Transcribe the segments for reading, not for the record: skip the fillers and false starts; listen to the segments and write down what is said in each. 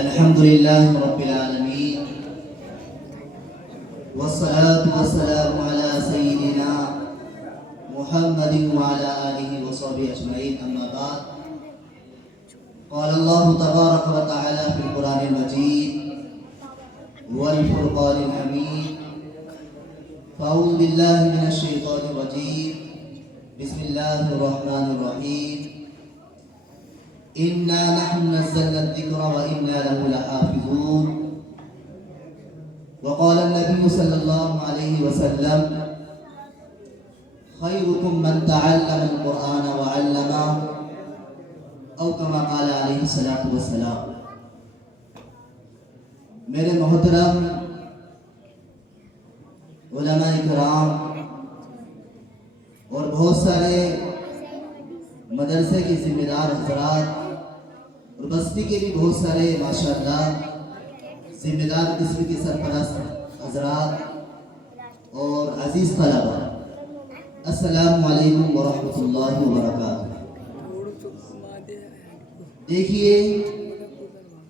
الحمد لله رب العالمين والصلاة والسلام على سيدنا محمد وعلى آله وصحبه أجمعين أما بعد قال الله تبارك وتعالى في القرآن المجيد والفرقان الحميد فأعوذ بالله من الشيطان الرجيم بسم الله الرحمن الرحيم إنا نحن نزلنا الذكر وإنا له لحافظون وقال النبي صلى الله عليه وسلم خيركم من تعلم القرآن وعلمه أو كما قال عليه الصلاة والسلام. میرے محترم علماء کرام اور بہت سارے مدرسے کے ذمہ دار حضرات اور بستی کے بھی بہت سارے ماشاءاللہ ذمہ دار قسم کے سرپرست حضرات اور عزیز طلبہ، السلام علیکم ورحمۃ اللہ وبرکاتہ. دیکھیے،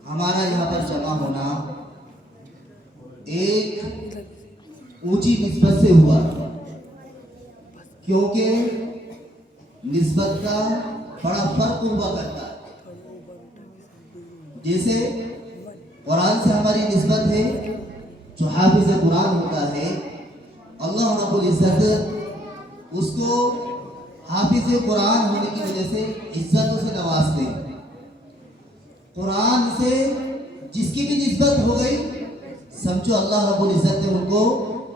ہمارا یہاں پر جمع ہونا ایک اونچی نسبت سے ہوا، کیونکہ نسبت کا بڑا فرق ہوا کرتا ہے. جیسے قرآن سے ہماری نسبت ہے، جو حافظ قرآن ہوتا ہے اللہ رب العزت اس کو حافظ قرآن ہونے کی وجہ سے عزتوں سے نوازتے ہیں. قرآن سے جس کی بھی نسبت ہو گئی سمجھو اللہ رب العزت نے ان کو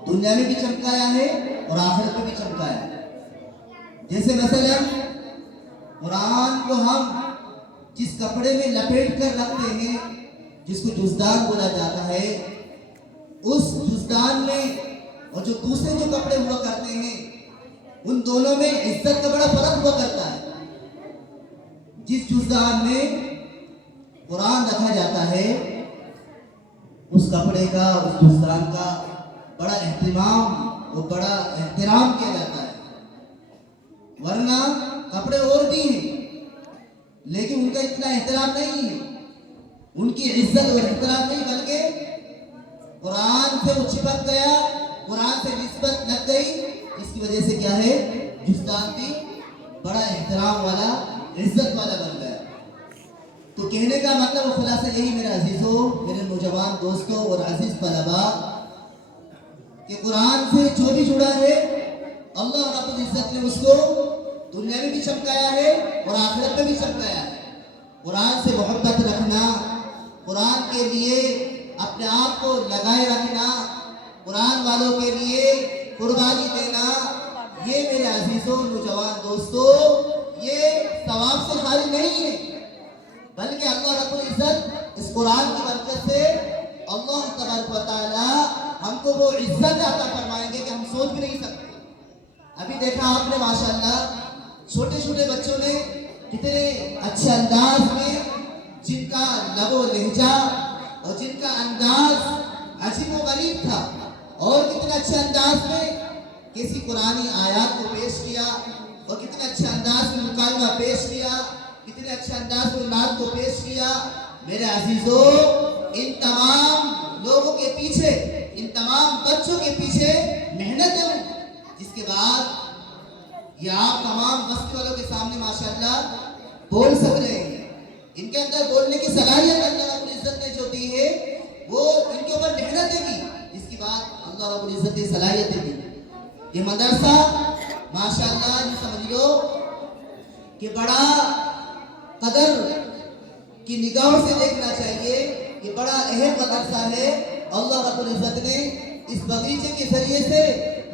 دنیا میں بھی چمکایا ہے اور آخرت میں بھی چمکایا ہے. جیسے مثلا قرآن کو ہم جس کپڑے میں لپیٹ کر رکھتے ہیں جس کو جزدان بولا جاتا ہے، اس جزدان میں اور جو دوسرے جو کپڑے ہوا کرتے ہیں ان دونوں میں عزت کا بڑا فرق ہوا کرتا ہے. جس جزدان میں قرآن رکھا جاتا ہے اس کپڑے کا، اس جزدان کا بڑا اہتمام اور بڑا احترام کیا جاتا ہے. ورنہ کپڑے اور بھی ہیں لیکن ان کا اتنا احترام نہیں ہے، ان کی عزت اور احترام نہیں، بلکہ قرآن سے وہ چپک گیا، قرآن سے نسبت لگ گئی، اس کی وجہ سے کیا ہے جزدان بھی بڑا احترام والا، عزت والا بن گیا. تو کہنے کا مطلب و خلاصہ یہی میرے عزیزوں، میرے نوجوان دوستوں اور عزیز طلباء کہ قرآن سے جو بھی جڑا ہے اللہ رب العزت نے اس کو دنیا میں بھی چمکایا ہے اور آخرت میں بھی چمکایا ہے. قرآن سے محبت رکھنا، قرآن کے لیے اپنے آپ کو لگائے رکھنا، قرآن والوں کے لیے قربانی دینا، یہ میرے عزیزوں نوجوان دوستوں یہ ثواب سے خالی نہیں ہے، بلکہ اللہ رب العزت اس قرآن کی برکت سے اللہ تبارک و تعالی ہم کو وہ عزت عطا فرمائیں گے کہ ہم سوچ بھی نہیں سکتے. ابھی دیکھا آپ نے ماشاءاللہ چھوٹے چھوٹے بچوں نے کتنے اچھے انداز میں، جن کا لب و لہجہ اور جن کا انداز عجیب و غریب تھا، اور کتنے اچھے انداز میں کسی قرآنی آیات کو پیش کیا اور کتنے اچھے انداز میں مکالمہ پیش کیا، کتنے اچھے انداز میں نعت کو پیش کیا. میرے عزیزوں، ان تمام لوگوں کے پیچھے، ان تمام بچوں کے پیچھے محنت ہے، جس کے بعد یہ آپ تمام وقت والوں کے سامنے ماشاءاللہ بول سک رہے ہیں. ان کے اندر بولنے کی صلاحیت اللہ رب العزت نے جو دی ہے وہ ان کے اوپر محنت ہے کی، جس کی بات اللہ رب العزت نے صلاحیت دی. یہ مدرسہ ماشاءاللہ یہ سمجھ لو کہ بڑا قدر کی نگاہوں سے دیکھنا چاہیے، یہ بڑا اہم مدرسہ ہے. اللہ رب العزت نے اس بغیچے کے ذریعے سے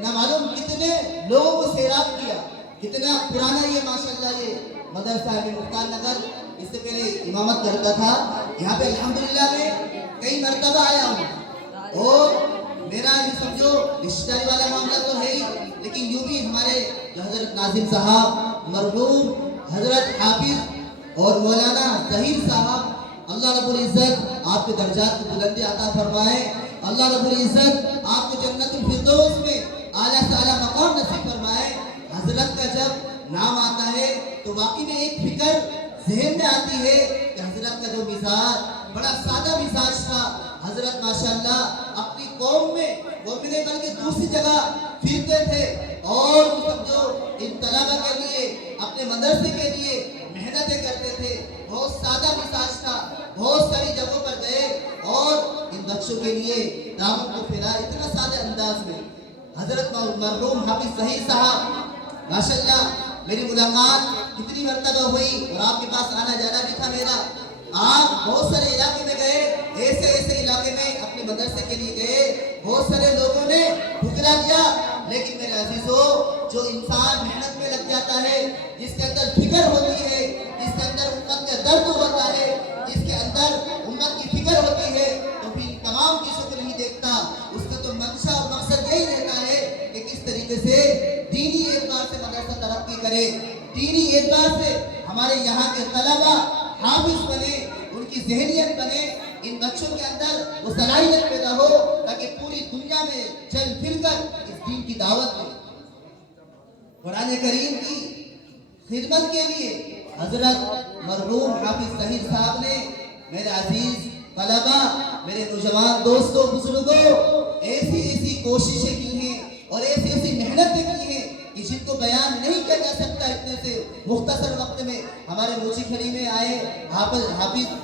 نہ معلوم کتنے لوگوں کو سیراب کیا. کتنا پرانا یہ ماشاءاللہ یہ مدرسہ ہے. مختار نگر اس سے پہلے امامت کرتا تھا، یہاں پہ الحمدللہ میں کئی مرتبہ آیا ہوں، اور میرا یہ سمجھو رشتہ داری والا معاملہ تو ہے ہی، لیکن یوں بھی ہمارے جو حضرت ناظم صاحب، مرحوم حضرت حافظ اور مولانا ظہیر صاحب، اللہ رب العزت آپ کے درجات کی بلندی عطا فرمائے. اللہ رب العزت آپ کو جنت الفردوس میں اعلیٰ سے اعلیٰ مقام نصیب فرمائے. حضرت کا جب نام آتا ہے تو واقعی میں ایک فکر ذہن میں آتی ہے کہ حضرت کا جو مزاج بڑا سادہ مزاج تھا. حضرت ماشاءاللہ اپنی قوم میں وہ بھی نہیں بلکہ دوسری جگہ پھرتے تھے اور جو ان طلبہ کے لیے اپنے مدرسے کے لیے محنتیں کرتے تھے. بہت سادہ مزاج تھا. بہت ساری جگہوں پر گئے اور ان بچوں کے لیے دعوت کو پھیلا اتنا سادہ انداز میں. حضرت مرحوم حافظ ظہیر صاحب ماشاءاللہ میری ملاقات کتنی مرتبہ ہوئی اور آپ کے پاس آنا جانا بھی تھا میرا. آپ بہت سارے علاقے میں گئے, ایسے علاقے میں اپنے مدرسے کے لیے گئے. بہت سارے لوگوں نے ٹھکرا دیا, لیکن میرے عزیزو جو انسان محنت میں لگ جاتا ہے, جس کے اندر فکر ہوتی ہے, جس کے اندر امت کا درد ہوتا ہے, جس کے اندر امت کی فکر ہوتی ہے, تو پھر تمام چیزوں کو نہیں دیکھتا. اس کا تو منشا اور مقصد یہی رہتا ہے کہ کس طریقے سے دینی اعتبار سے مدرسہ ترقی کرے, دینی اعتبار سے ہمارے یہاں کے طلبہ حافظ بنے, ان کی ذہنیت بنے, ان بچوں کے اندر وہ صلاحیت پیدا ہو تاکہ پوری دنیا میں چل پھر کر اس دین کی دعوت دیں. قرآن کریم کی خدمت کے لیے حضرت مرحوم حافظ ظہیر صاحب نے میرے عزیز طلبہ, میرے نوجوان دوستوں, بزرگوں ایسی کوششیں کی ہیں اور ایسی محنتیں کی ہیں کہ جن کو بیان نہیں کیا جا سکتا اتنے سے مختصر وقت میں. ہمارے موچی کھڑی میں آئے حافظ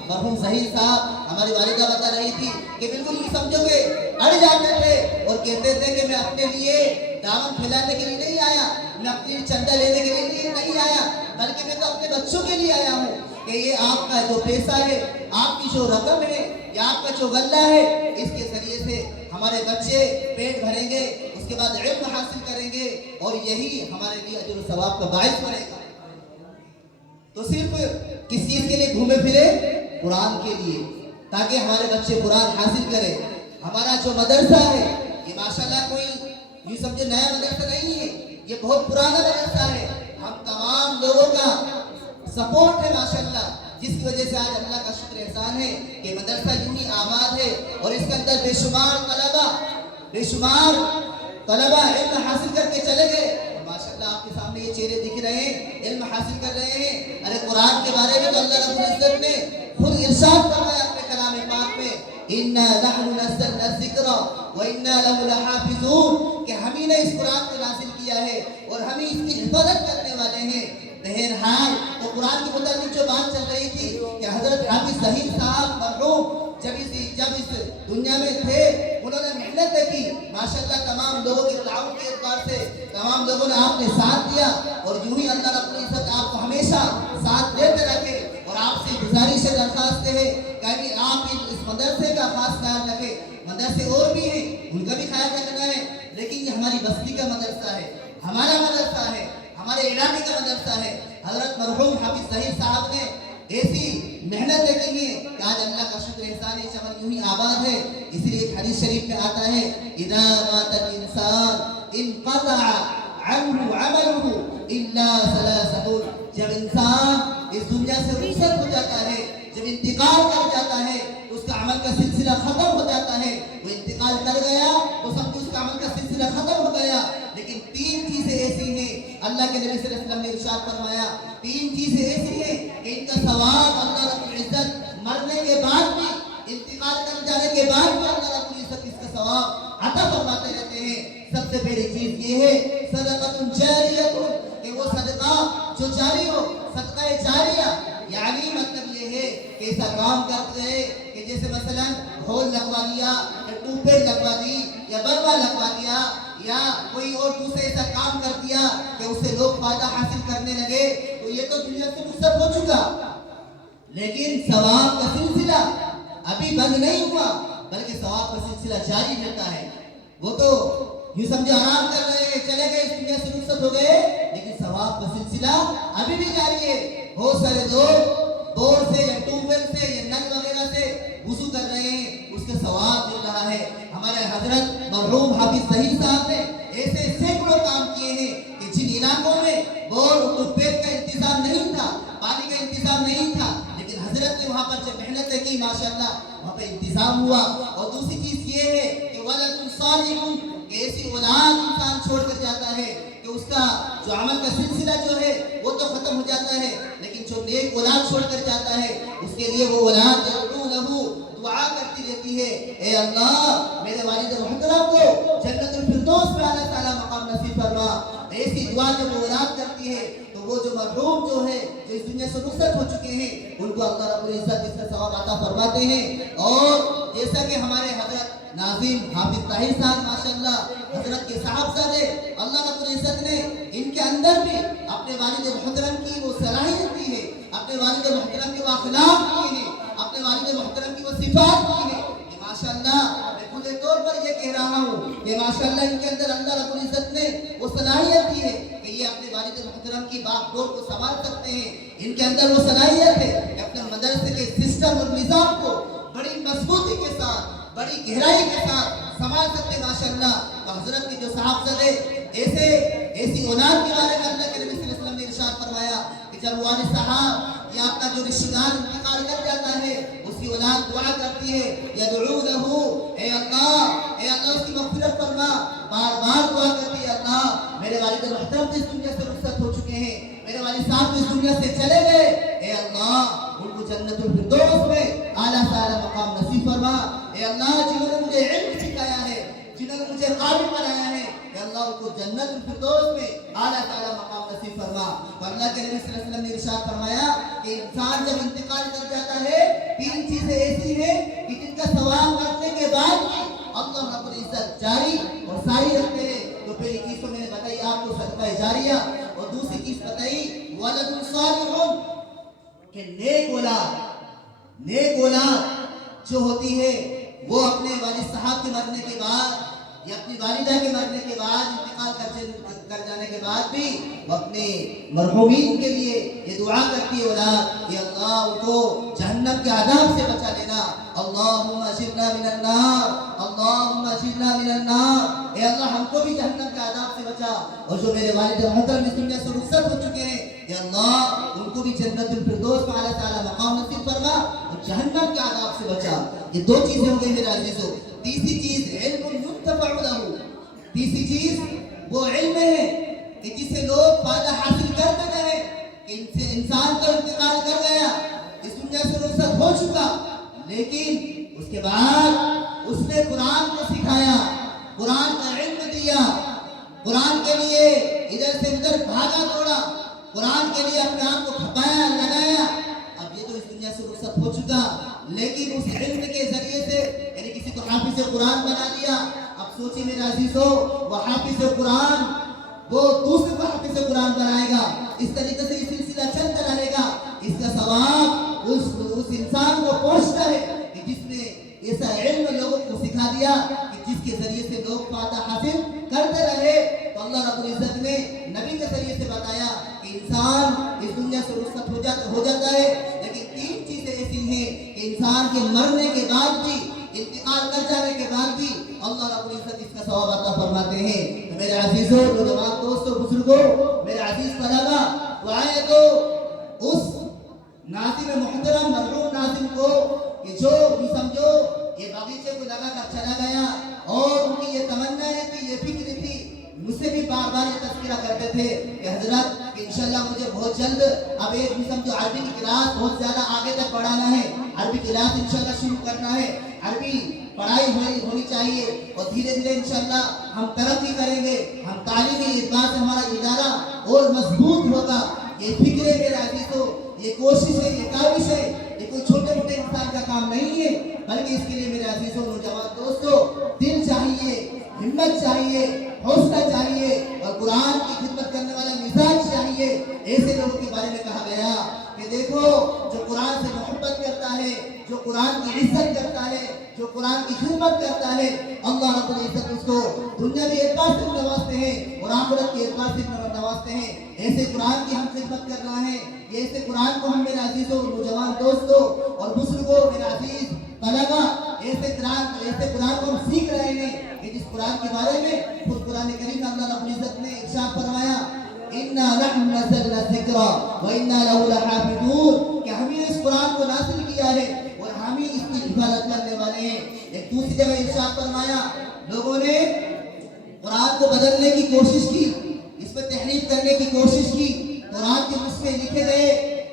مرحوم ظہیر صاحب, ہماری والدہ بتا رہی تھی کہ بالکل یہ سمجھو کہ اڑ جاتے تھے اور کہتے تھے کہ میں اپنے لیے دامن پھیلانے کے لیے نہیں آیا, میں اپنے لیے چندہ لینے کے لیے نہیں آیا, بلکہ میں تو اپنے بچوں کے لیے آیا ہوں کہ یہ آپ کا جو پیسہ ہے, آپ کی جو رقم ہے, یا آپ کا جو غلہ ہے, اس کے ذریعے سے ہمارے بچے پیٹ بھریں گے, اس کے بعد علم حاصل کریں گے اور یہی ہمارے لیے اجر و ثواب کا باعث بنے گا. تو صرف کس چیز کے لیے گھومے پھرے؟ قرآن کے لیے, تاکہ ہمارے بچے قرآن حاصل کریں. ہمارا جو مدرسہ ہے یہ ماشاءاللہ کوئی یہ سمجھے نیا مدرسہ نہیں ہے, یہ بہت پرانا مدرسہ ہے. ہم تمام لوگوں کا سپورٹ ہے ماشاءاللہ, جس کی وجہ سے آج اللہ کا شکر احسان ہے کہ مدرسہ یوں ہی آباد ہے اور اس کے اندر بے شمار طلبہ علم حاصل کر کے چلے گئے. ماشاءاللہ آپ کے سامنے یہ چہرے دکھ رہے ہیں, علم حاصل کر رہے ہیں. ارے قرآن کے بارے میں تو اللہ رب العزت نے خود ارشاد فرمایا اپنے کلام پاک میں, اِنَّا نَحْنُ نَزَّلْنَا الذِّكْرَ وَإِنَّا لَهُ لَحَافِظُونَ, کہ ہم ہی نے اس قرآن کو نازل کیا ہے اور ہم ہی اس کی حفاظت کرنے والے ہیں. بہرحال تو قرآن کے متعلق جو بات چل رہی تھی کہ حضرت حافظ ظہیر صاحب مرحوم جب اس دنیا میں تھے, انہوں نے محنت کی ماشاءاللہ. تمام لوگوں کے تعاون کے اعتبار سے تمام لوگوں نے آپ نے ساتھ دیا, اور یوں ہی اللہ رب العزت آپ کو ہمیشہ ساتھ دیتے رکھے. اور آپ سے گزارش ہے, درخواست ہے کہ آپ اس مدرسے کا خاص خیال رکھیں. مدرسے اور بھی ہیں, ان کا بھی خیال رکھنا ہے, لیکن یہ ہماری بستی کا مدرسہ ہے, ہمارا مدرسہ ہے, ہمارے علاقے کا مدرسہ ہے. حضرت مرحوم حافظ ظہیر صاحب نے ایسی محنت کی ہے کہ آج اللہ کا شکر احسان ہے, چمن یوں ہی آباد ہے. اسی لیے ایک حدیث شریف میں آتا ہے, اذا مات الانسان انقطع عنه عمله الا ثلاثه, جب انسان اس دنیا سے رخصت ہو جاتا ہے, جب انتقال کر جاتا ہے, اس کا عمل کا سلسلہ ختم ہو جاتا ہے. وہ انتقال کر گیا تو سب اس کا عمل کا سلسلہ ختم ہو گیا. لیکن تین چیزیں ایسی ہیں, اللہ کے نبی صلی اللہ علیہ وسلم نے ارشاد فرمایا, تین چیزیں ایسی ہیں کہ ان کا ثواب اللہ رب العزت مرنے کے بعد بھی, انتقال کر جانے کے بعد بھی اللہ رب العزت اس کا ثواب عطا فرماتے رہتے ہیں. سب سے پہلی چیز یہ ہے صدقۃ جاریہ, کہ وہ صدقہ جو جاری ہو, صدقہ جاریہ. یعنی مطلب یہ ہے کہ ایسا کام کرتے ہیں کہ جیسے مثلا ڈھول لگوا لیا, یا ٹوپے لگوا دی, یا بروا لگوا دیا, یا کوئی اور دوسرے ایسا کام کر دیا کہ اس سے لوگ فائدہ حاصل کرنے لگے, تو یہ تو دنیا سے رخصت ہو چکا. لیکن ثواب کا سلسلہ ابھی بند نہیں ہوا, بلکہ ثواب کا سلسلہ جاری رہتا ہے. وہ تو یوں سمجھے آرام کر رہے ہیں, چلے گئے, اس دنیا سے رخصت ہو گئے, لیکن ثواب کا سلسلہ ابھی بھی جاری ہے. بہت سارے لوگ بور سے یا ٹیوب ویل سے یا نل وغیرہ سے وضو کر رہے ہیں, اس کا ثواب مل رہا ہے. ہمارے حضرت مرحوم حافظ ظہیر صاحب نے ایسے سینکڑوں کام کیے ہیں کہ جن علاقوں میں بور اور ٹیوب ویل کا انتظام نہیں تھا, پانی کا انتظام نہیں تھا, لیکن حضرت نے وہاں پر جب محنت کی ماشاءاللہ وہاں پہ انتظام ہوا. اور دوسری چیز یہ ہے کہ ولد صالح, کہ ایسی اولاد انسان چھوڑ کر جاتا ہے کہ اس کا جو عمل کا سلسلہ جو ہے وہ تو ختم ہو جاتا ہے, لیکن جو نیک اولاد چھوڑ کر جاتا ہے اس کے لیے وہ اولاد یدعو لہو دعا کرتی رہتی ہے، اے اللہ میرے والد محترم کو جنت الفردوس میں اللہ تعالیٰ مقام نصیب فرما۔ ایسی دعا جب وہ اولاد کرتی ہے تو وہ جو مرحوم جو ہے جو اس دنیا سے رخصت ہو چکے ہیں ان کو اللہ رب العزت اس کا ثواب عطا فرماتے ہیں۔ اور جیسا کہ ہمارے حضرت ناظم حافظ طاہر صاحب ماشاءاللہ حضرت کے صاحبزادے اللہ رب العزت نے ان کے اندر بھی اپنے والد محترم کی وہ صلاحیت دی ہے، اپنے والد محترم کے وہ اخلاق دیے ہیں، اپنے والد محترم کی وہ صفات دی ہے کہ ماشاءاللہ میں کھلے طور پر یہ کہہ رہا ہوں کہ ماشاءاللہ ان کے اندر اللہ رب العزت نے وہ صلاحیت دی ہے کہ یہ اپنے والد محترم کی باغ ڈور کو سنبھال سکتے ہیں۔ ان کے اندر وہ صلاحیت ہے کہ اپنے مدرسے کے سسٹم اور نظام کو بڑی مضبوطی کے ساتھ بڑی گہرائی کے ساتھ سنبھال سکتے ہیں ماشاءاللہ۔ تو حضرت کے جو صاحبزادے ایسی اولاد کے بارے میں اللہ کے نبی صلی اللہ علیہ وسلم نے ارشاد فرمایا کہ جب والد صاحب یا اپنا جو رشتہ دار انتقال کر جاتا ہے اس کی اولاد دعا کرتی ہے یدعو لہو، اے اللہ اس کی مغفرت فرما، بار بار دعا کرتی ہے اللہ میرے والد محترم اس دنیا سے رخصت ہو چکے ہیں، میرے والد صاحب اس دنیا سے چلے گئے، اے اللہ ان کو جنت الفردوس میں اعلیٰ سے اعلیٰ مقام نصیب فرما۔ اے اللہ جنہوں نے مجھے علم سکھایا ہے، جنہوں نے مجھے قابل بنایا ہے، اے اللہ ان کو جنت الفردوس میں اعلیٰ سے اعلیٰ مقام نصیب فرما۔ تو اللہ کے نبی صلی اللہ علیہ وسلم نے ارشاد فرمایا کہ انسان جب انتقال کر جاتا ہے 3 چیزیں ایسی ہیں کہ جن کا ثواب کرنے کے بعد اللہ رب العزت جاری اور ساری رکھتے ہیں۔ تو پہلی چیز تو میں نے بتائی آپ کو صدقہ جاریہ، اور دوسری چیز بتائی ولد صالح، کہ نیک اولاد جو ہوتی ہے وہ اپنے والد صاحب کے مرنے کے بعد یا اپنی والدہ کے مرنے کے بعد انتقال کر جانے کے بعد بھی وہ اپنے مرحومین کے لیے یہ دعا کرتی ہے اولاد کہ اللہ ان کو جہنم کے عذاب سے بچا لینا، اللہم اجرنا من النار، اللہم اجرنا من النار، اے اللہ ہم کو بھی جہنم کے عذاب سے بچا، اور جو میرے والد محترم اس دنیا سے رخصت ہو چکے ہیں یا اللہ ان کو بھی جنت الفردوس میں اعلیٰ تعالیٰ مقام نصیب فرما اور جہنم کے عذاب سے بچا۔ یہ 2 چیزیں ہو گئی میرے عزیزو۔ تیسری چیز علم ينتفع له، تیسری چیز وہ علم ہے کہ جس سے لوگ فائدہ حاصل کرتے رہے، کہ انسان کا انتقال کر گیا، اس دنیا سے رخصت ہو چکا، لیکن اس کے بعد اس نے قرآن کو سکھایا، قرآن کا علم دیا، قرآن کے لیے ادھر سے ادھر بھاگا دوڑا، قرآن کے لیے اپنے آپ کو کھپایا لگایا۔ اب یہ تو اس دنیا سے رخصت ہو چکا، لیکن اس علم کے ذریعے سے یعنی کسی کو حافظ قرآن بنا دیا۔ اب سوچیں میرے عزیزو، وہ حافظ قرآن وہ دوسرے کو حافظ قرآن بنائے گا، اس طریقے سے یہ سلسلہ چلتا رہے گا، اس کا ثواب اس انسان کو پہنچتا ہے کہ جس نے ایسا علم لوگوں کو سکھا دیا کہ جس کے ذریعے سے لوگ فائدہ حاصل کرتے رہے۔ تو اللہ رب العزت نے نبی کے ذریعے سے بتایا کہ انسان اس دنیا سے رخصت ہو جاتا ہے، لیکن 3 چیزیں ایسی ہیں کہ انسان کے مرنے کے بعد بھی، انتقال کر جانے کے بعد بھی اللہ رب العزت اس کا ثواب عطا فرماتے ہیں۔ تو میرے عزیزوں، نوجوان دوستوں، بزرگوں، میرے عزیز طلباء، دعائیں تو اس ناظم محترم مرحوم ناظم کو کہ جو بھی سمجھو یہ باغیچے کو لگا کر چلا گیا، اور ان کی یہ تمنا ہے کہ یہ فکر تھی، مجھ سے بھی بار بار یہ تذکرہ کرتے تھے کہ حضرت کہ انشاءاللہ مجھے بہت جلد اب ایک قسم جو عربی کی کلاس بہت زیادہ آگے تک پڑھانا ہے، عربی کلاس انشاءاللہ شروع کرنا ہے، عربی پڑھائی ہونی چاہیے، اور دھیرے دھیرے انشاءاللہ ہم ترقی کریں گے، ہم تعلیمی اعتبار سے ہمارا ادارہ اور مضبوط ہوگا۔ یہ فکر ہے میرے عزیزوں، یہ کوشش ہے، یہ کاوش ہے، یہ کوئی چھوٹے موٹے انسان کا کام نہیں ہے، بلکہ اس کے لیے میرے عزیزوں، نوجوان دوستوں، دل چاہیے، ہمت چاہیے، حوصلہ چاہیے، اور قرآن کی خدمت کرنے والا مزاج چاہیے۔ ایسے لوگوں کے بارے میں کہا گیا کہ دیکھو جو قرآن سے محبت کرتا ہے، جو قرآن کی عزت کرتا ہے، جو قرآن کی خدمت کرتا ہے، اللہ رب العزت اس کو دنیاوی اعتبار سے نوازتے ہیں اور آخرت کے اعتبار سے نوازتے ہیں۔ ایسے قرآن کی ہم خدمت کرنا ہے، ایسے قرآن کو ہم میرے عزیزوں، نوجوان دوستوں اور بزرگوں، میرے عزیز طلباء، ایسے قرآن کو ہم سیکھ رہے ہیں کہ جس قرآن کے بارے میں خود قرآن کریم اللہ رب العزت نے ارشاد فرمایا اِنَّا نَحْنُ نَزَّلْنَا الذِّكْرَ وَإِنَّا لَهُ لَحَافِظُونَ، کہ ہم نے اس قرآن کو نازل کیا ہے اور ہم ہی اس کی حفاظت کرنے والے ہیں۔ ایک دوسری جگہ ارشاد فرمایا لوگوں نے قرآن کو بدلنے کی کوشش کی، اس پر تحریف کرنے کی کوشش کی، قرآن کے نسخے لکھے گئے،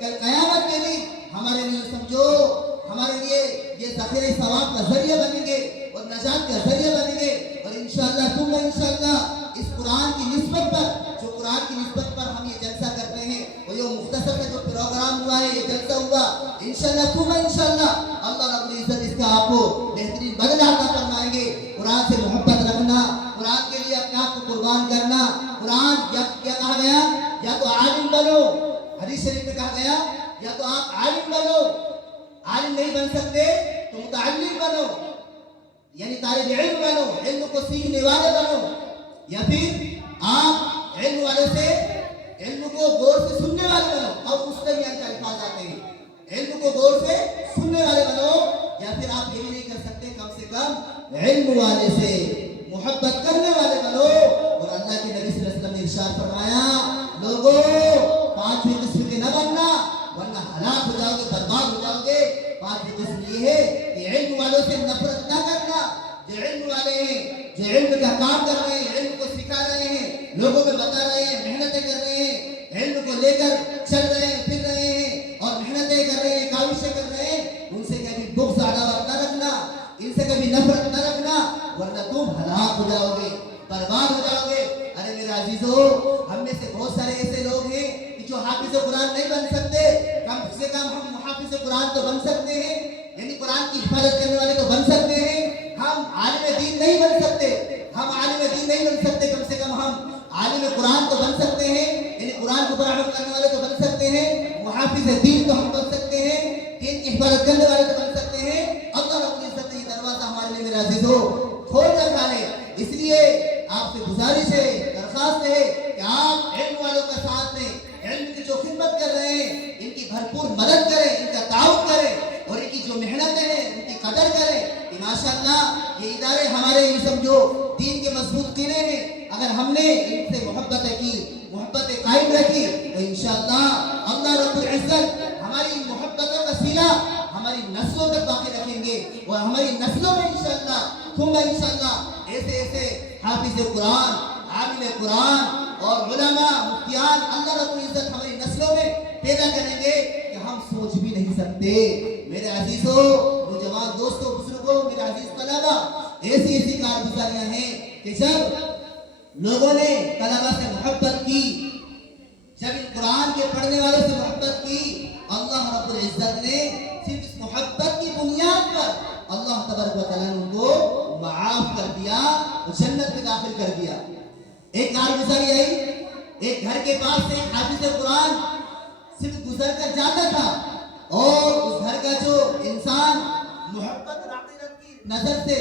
کل قیامت کے دن ہمارے لیے سمجھو ہمارے لیے یہ ذخیرہ ثواب کا ذریعہ بنیں گے اور نجات کا ذریعہ بنیں گے. اور انشاءاللہ ثم انشاءاللہ اس قرآن کی نسبت پر جو قرآن کی نسبت پر ہم یہ جلسہ کرتے ہیں وہ یہ مختصر کا جو پروگرام ہوا ہے یہ جلسہ ہوا انشاءاللہ ثم انشاءاللہ اللہ رب العزت اس کا آپ کو بہترین بدلہ عطا فرمائیں گے. قرآن سے محبت رکھنا, قرآن کے لیے اپنے آپ کو قربان کرنا. قرآن کیا کہا گیا, یا تو عالم بنو, حدیث شریف میں کہا گیا یا تو آپ عالم بنو, عالم نہیں بن سکتے تو متعلم بنو, یعنی طالب علم بنو, علم کو سیکھنے والے بنو, یا پھر آپ علم والے سے علم کو غور سے سننے والے بنو. اور اس سے بھی الفاظ آتے ہیں, علم کو غور سے سننے والے بنو, یا پھر آپ یہ بھی نہیں کر سکتے کم سے کم علم والے سے محبت کرنے والے بنو. اور اللہ کے نبی صلی اللہ علیہ وسلم نے ارشاد فرمایا, لوگوں پانچویں قسم کے نہ بننا ورنہ ہلاک ہو جاؤ گے, برباد ہو جاؤ گے. پانچویں قسم یہ ہے کہ علم والوں سے نفرت نہ کرنا. جو علم والے ہیں, جو علم کا کام کر رہے ہیں, علم کو سکھا رہے ہیں, لوگوں کو بتا رہے ہیں, محنتیں کر رہے ہیں, علم کو لے کر چل رہے ہیں, پھر رہے ہیں اور محنتیں کر رہے ہیں, کاوشیں کر رہے ہیں, ان سے کبھی بغض عداوت نہ رکھنا, ان سے کبھی نفرت نہ رکھنا, ورنہ تم ہلاک ہو جاؤ گے, برباد ہو جاؤ گے. ارے میرے عزیزو, ہم میں سے بہت سارے ایسے لوگ ہیں کہ جو حافظ قرآن نہیں بن سکتے. کم سے کم ہم حافظ قرآن تو بن سکتے ہیں, یعنی قرآن کی حفاظت کرنے والے تو بن سکتے ہیں. ہم عالم دین نہیں بن سکتے, ہم عالم دین نہیں بن سکتے, کم سے کم ہم عالم قرآن تو بن سکتے ہیں, یعنی قرآن کو پر عمل کرنے والے تو بن سکتے ہیں. محافظ دین تو ہم بن سکتے ہیں, دین کی حفاظت کرنے والے تو بن سکتے ہیں. اللہ رب العزت نے یہ دروازہ ہمارے لیے میرے عزیزو کھول رکھا ہے. اس لیے آپ سے گزارش ہے, درخواست ہے کہ آپ علم والوں کا ساتھ دیں, علم کی جو خدمت کر رہے ہیں ان کی بھرپور مدد کریں, ان کا تعاون کریں, اور ان کی جو محنتیں ہیں ان کی قدر کریں. کہ ماشاءاللہ یہ ادارے ہمارے یہ سمجھو دین کے مضبوط قلعے ہیں. اگر ہم نے ان سے محبتیں کی, محبتیں قائم رکھی, تو انشاءاللہ اللہ رب العزت ہماری محبتوں کا صلہ ہماری نسلوں تک باقی رکھیں گے, اور ہماری نسلوں میں انشاءاللہ ثم انشاءاللہ ایسے ایسے حافظ قرآن, عالم قرآن اور علماء, مفتیان اللہ رب العزت ہماری نسلوں میں پیدا کریں گے کہ ہم سوچ بھی نہیں سکتے. میرے عزیزو, نوجوان دوستوں, بزرگوں, میرے عزیز طلبہ, ایسی ایسی کارگزاریاں ہیں کہ جب لوگوں نے طلبہ سے محبت کی, جب ان قرآن کے پڑھنے والوں سے محبت کی, اللہ رب العزت نے صرف اس محبت کی بنیاد پر اللہ تبارک و تعالیٰ نے ان کو معاف کر دیا, جنت میں داخل کر دیا. ایک کارگزاری آئی, ایک گھر کے پاس سے ایک حافظ قرآن صرف گزر کر جاتا تھا, اور اس گھر کا جو انسان محبت اور عقیدت کی نظر سے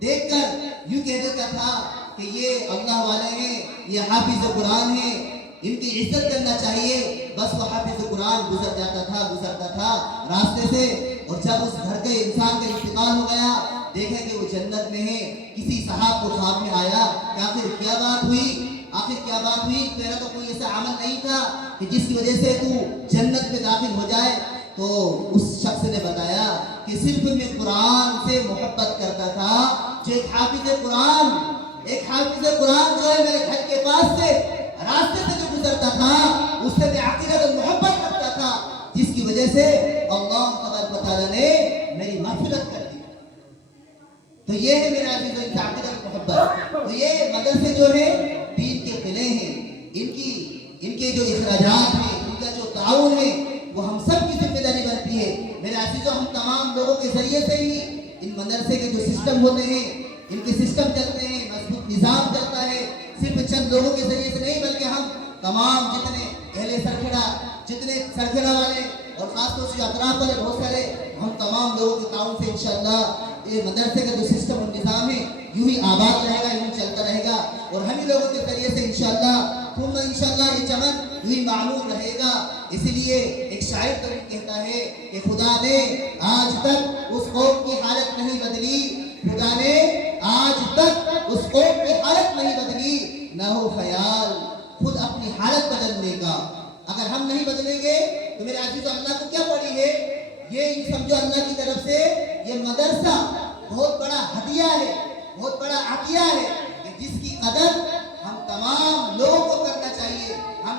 دیکھ کر یوں کہہ دیتا تھا کہ یہ اللہ والے ہیں, یہ حافظ قرآن ہیں, ان کی عزت کرنا چاہیے. بس وہ حافظ قرآن گزرتا تھا راستے سے, اور جب اس گھر کے انسان کا انتقال ہو گیا, دیکھا کہ وہ جنت میں ہے. کسی صاحب کو خواب میں آیا کہ آخر کیا بات ہوئی, تیرا تو کوئی ایسا عمل نہیں تھا کہ جس کی وجہ سے تو جنت میں داخل ہو جائے. تو اس شخص نے بتایا کہ صرف میں قرآن سے محبت کرتا تھا. جو ایک حافظ قرآن جو ہے میرے گھر کے پاس سے راستے سے جو گزرتا تھا, اس سے میں عقیدت اور محبت کرتا تھا, جس کی وجہ سے اللہ تبارک و تعالیٰ نے میری مغفرت کر دی. تو یہ ہے میرے عزیزو ان کی عقیدت محبت. تو یہ مدرسے جو ہے دین کے قلعے ہیں, ان کے جو اخراجات ہیں, ان کا جو تعاون ہے, وہ ہم سب کی ذمہ داری بنتی ہے. میرے عزیزو, ہم تمام لوگوں کے ذریعے سے ہی ان مدرسے کے جو سسٹم ہوتے ہیں, ان کے سسٹم چلتے ہیں, مضبوط نظام چلتا ہے. صرف چند لوگوں کے ذریعے سے نہیں, بلکہ ہم تمام جتنے اہل سرکھڑا والے اور خاص طور سے اطراف والے بہت سارے, ہم تمام لوگوں کے تعاون سے انشاءاللہ یہ مدرسے کا جو سسٹم اور نظام ہے یوں ہی آباد رہے گا, یوں چلتا رہے گا, اور ہم ہی لوگوں کے ذریعے سے انشاءاللہ ثم انشاءاللہ یہ چمن یوں ہی معمول رہے گا. اس لیے ایک شاعر تو کہتا ہے کہ خدا نے آج تک اس قوم کی حالت نہیں بدلی, خدا نے آج تک اس قوم کی حالت نہیں بدلی, نہ ہو خیال خود اپنی حالت بدلنے کا. اگر ہم نہیں بدلیں گے تو میرے عزیزو, اللہ کو کیا پڑی ہے, یہ سمجھو اللہ کی طرف سے یہ مدرسہ بہت بڑا ہدیہ ہے, بہت بڑا عطیہ ہے, کہ جس کی قدر ہم تمام لوگوں کو کرنا چاہیے. ہم